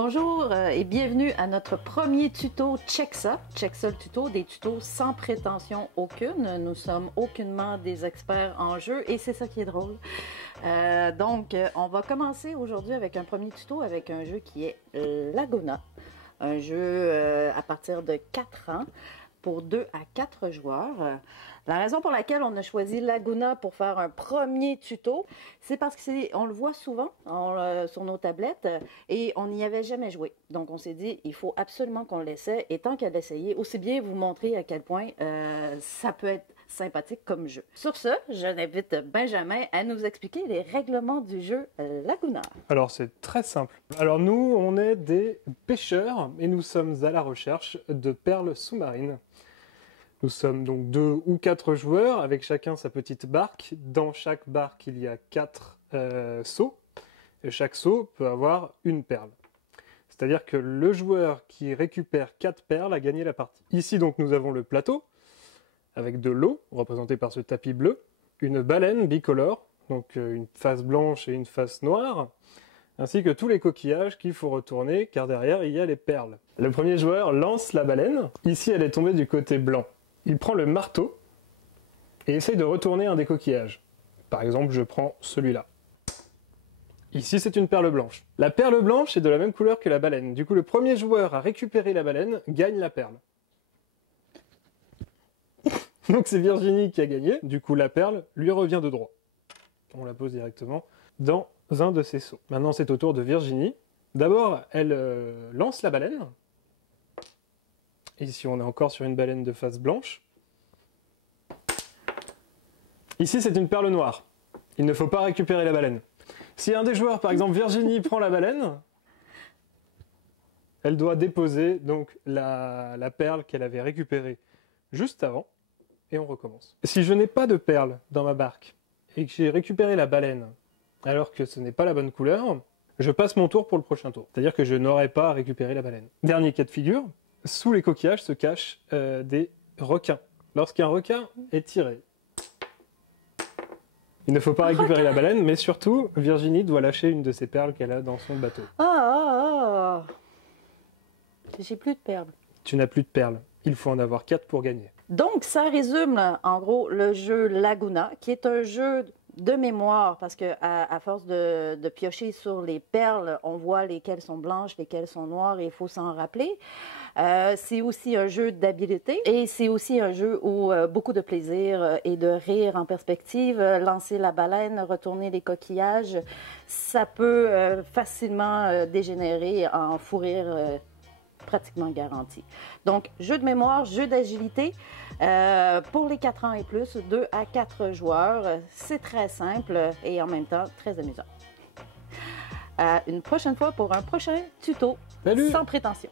Bonjour et bienvenue à notre premier tuto Check ça le tuto, des tutos sans prétention aucune. Nous sommes aucunement des experts en jeu et c'est ça qui est drôle. Donc, on va commencer aujourd'hui avec un premier tuto avec un jeu qui est Laguna. Un jeu à partir de 4 ans pour 2 à 4 joueurs. La raison pour laquelle on a choisi Laguna pour faire un premier tuto, c'est parce qu'on le voit souvent sur nos tablettes et on n'y avait jamais joué. Donc on s'est dit, il faut absolument qu'on l'essaie et tant qu'à l'essayer, aussi bien vous montrer à quel point ça peut être sympathique comme jeu. Sur ce, j'invite Benjamin à nous expliquer les règlements du jeu Laguna. Alors c'est très simple. Alors nous, on est des pêcheurs et nous sommes à la recherche de perles sous-marines. Nous sommes donc 2 ou 4 joueurs avec chacun sa petite barque. Dans chaque barque, il y a 4 seaux et chaque seau peut avoir une perle. C'est-à-dire que le joueur qui récupère 4 perles a gagné la partie. Ici donc nous avons le plateau avec de l'eau, représentée par ce tapis bleu, une baleine bicolore, donc une face blanche et une face noire, ainsi que tous les coquillages qu'il faut retourner, car derrière il y a les perles. Le premier joueur lance la baleine, ici elle est tombée du côté blanc. Il prend le marteau et essaye de retourner un des coquillages. Par exemple, je prends celui-là. Ici, c'est une perle blanche. La perle blanche est de la même couleur que la baleine. Du coup, le premier joueur à récupérer la baleine gagne la perle. Donc c'est Virginie qui a gagné. Du coup, la perle lui revient de droit. On la pose directement dans un de ses seaux. Maintenant, c'est au tour de Virginie. D'abord, elle lance la baleine. Ici, on est encore sur une baleine de face blanche. Ici, c'est une perle noire. Il ne faut pas récupérer la baleine. Si un des joueurs, par exemple Virginie, prend la baleine, elle doit déposer donc la perle qu'elle avait récupérée juste avant, et on recommence. Si je n'ai pas de perle dans ma barque, et que j'ai récupéré la baleine, alors que ce n'est pas la bonne couleur, je passe mon tour pour le prochain tour. C'est-à-dire que je n'aurai pas à récupérer la baleine. Dernier cas de figure, sous les coquillages se cachent des requins. Lorsqu'un requin est tiré, il ne faut pas récupérer la baleine, mais surtout, Virginie doit lâcher une de ses perles qu'elle a dans son bateau. J'ai plus de perles. Tu n'as plus de perles. Il faut en avoir 4 pour gagner. Donc, ça résume en gros le jeu Laguna, qui est un jeu de mémoire, parce que à force de piocher sur les perles, on voit lesquelles sont blanches, lesquelles sont noires, et il faut s'en rappeler. C'est aussi un jeu d'habileté, et c'est aussi un jeu où beaucoup de plaisir et de rire en perspective. Lancer la baleine, retourner les coquillages, ça peut facilement dégénérer en fou rire pratiquement garanti. Donc, jeu de mémoire, jeu d'agilité, pour les 4 ans et plus, 2 à 4 joueurs. C'est très simple et en même temps très amusant. À une prochaine fois pour un prochain tuto. Salut! Sans prétention.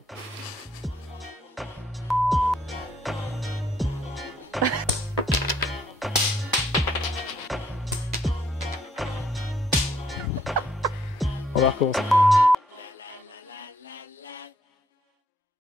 On va recommencer.